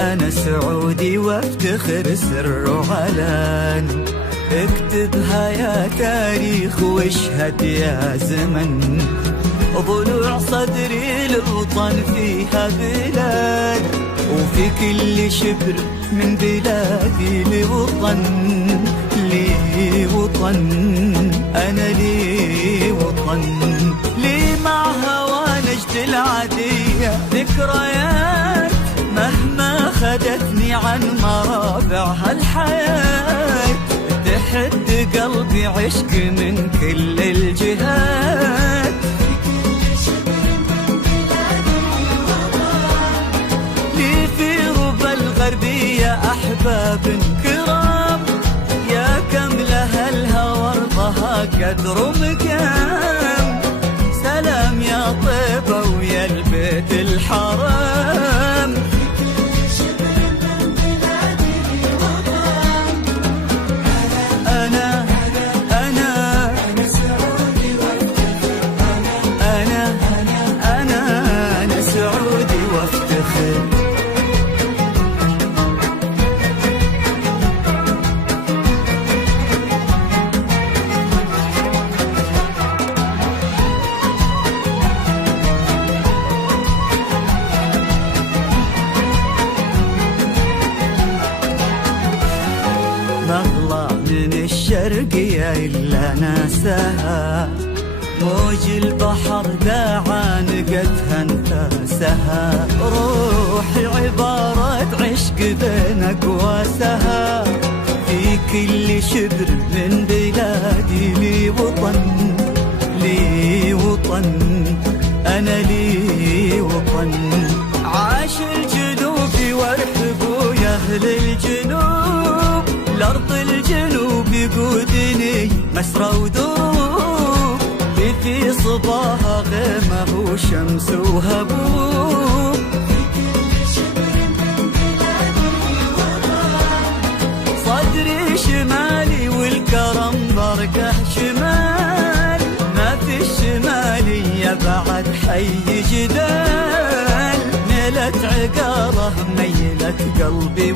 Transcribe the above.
أنا سعودي وافتخر سر وعلان، اكتبها يا تاريخ واشهد يا زمن، ضلوع صدري الوطن فيها بلاد، وفي كل شبر من بلادي لي وطن، لي وطن، أنا لي وطن، لي مع هوى نجد العادية ذكريات مهما خدتني عن مرابع هالحياة، تحد قلبي عشق من كل الجهات، لي في ربى الغربية أحباب كرام، يا كم لها الهوى ارضها قدر ومقام، سلام يا طيبة ويا البيت الحرام. نغلى من الشرقية إلا ناسها، موج البحر داعانقتها انفاسها، روحي عبارة عشق بين أقواسها، في كل شبر من بلادي لي وطن، لي وطن، أنا لي وطن، عاش الجنوب وارحبوا يا أهل الجنوب، الأرض الجنوب يقودني مسرى ودروب، في صباها غيمه وشمس وهبوب، صدري شمالي والكرم برقه شمال، ما في الشمالية بعد حي جدال، نيلت عقاره ميلت قلبي